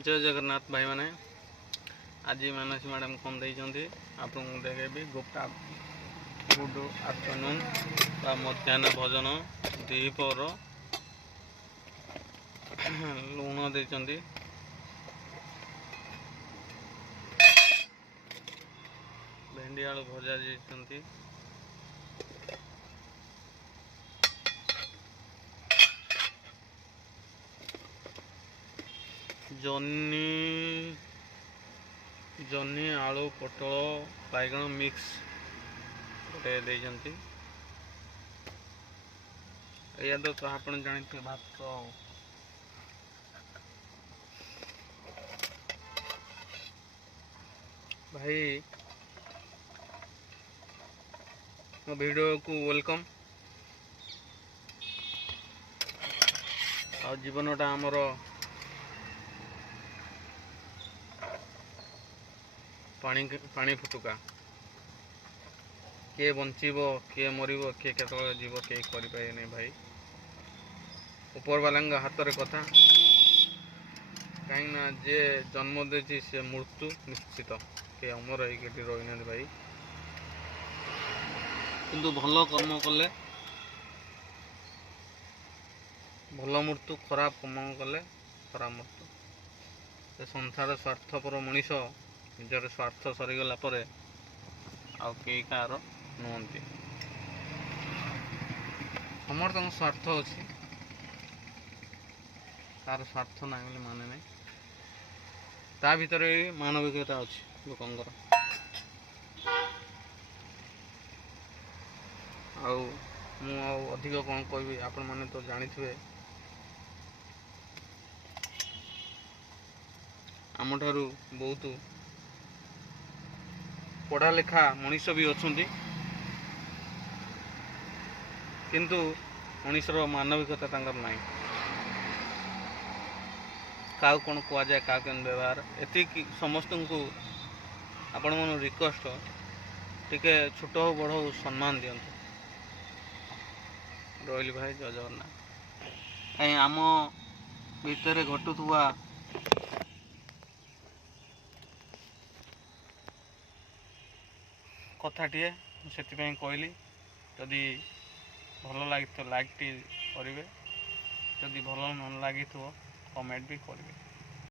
जय जगन्नाथ भाई मैंने आज मानसी मैडम कौन देती आपको देखेबी गुड आफ्टरनून मध्याह्न भोजन द्विपहर लुण देती भेंडी आलू भजा देती जन्नी आलू पटल बैगण मिक्स गोटे देती या तो आप जानते भात भाई मो वीडियो को वेलकम आ जीवनटा आमर पानी फुटुका किए बंचब किए मरब किए केत जीव किए करें भाई ऊपर वाला हाथ रे कथा कहीं जे जन्म देती सी मृत्यु निश्चित के अमर होती रही ना भाई किंतु भल कर्म कले भल मृत्यु खराब कर्म कले खराब मृत्यु संसार स्वार्थपर मनीष निजर स्वार्थ सरीगला आउ कई कार नुहति समर्थ स्वार्थ अच्छी तार स्वार्थ ना माने नहीं ता भीतर मानविकता अच्छी लोकंर अधिक कौन कहबी आपण मैंने तो जानी थे आम ठारू बहुत पढ़ा लेखा मनीष भी अच्छा किंतु मनीषर मानविकता तंकर नहीं क्या कौन कह जाए क्या व्यवहार एति समस्त को आपण मन रिक्वेस्ट टिके छोट हो बड़ हो सम्मान दिंतु रही भाई जय जगन्नाथ कहीं आम भितर घटुवा कथाटे से कहली जदि भल लगी तो लाइक टी करेंगे जदि भल न लगी तो कमेंट भी करेंगे।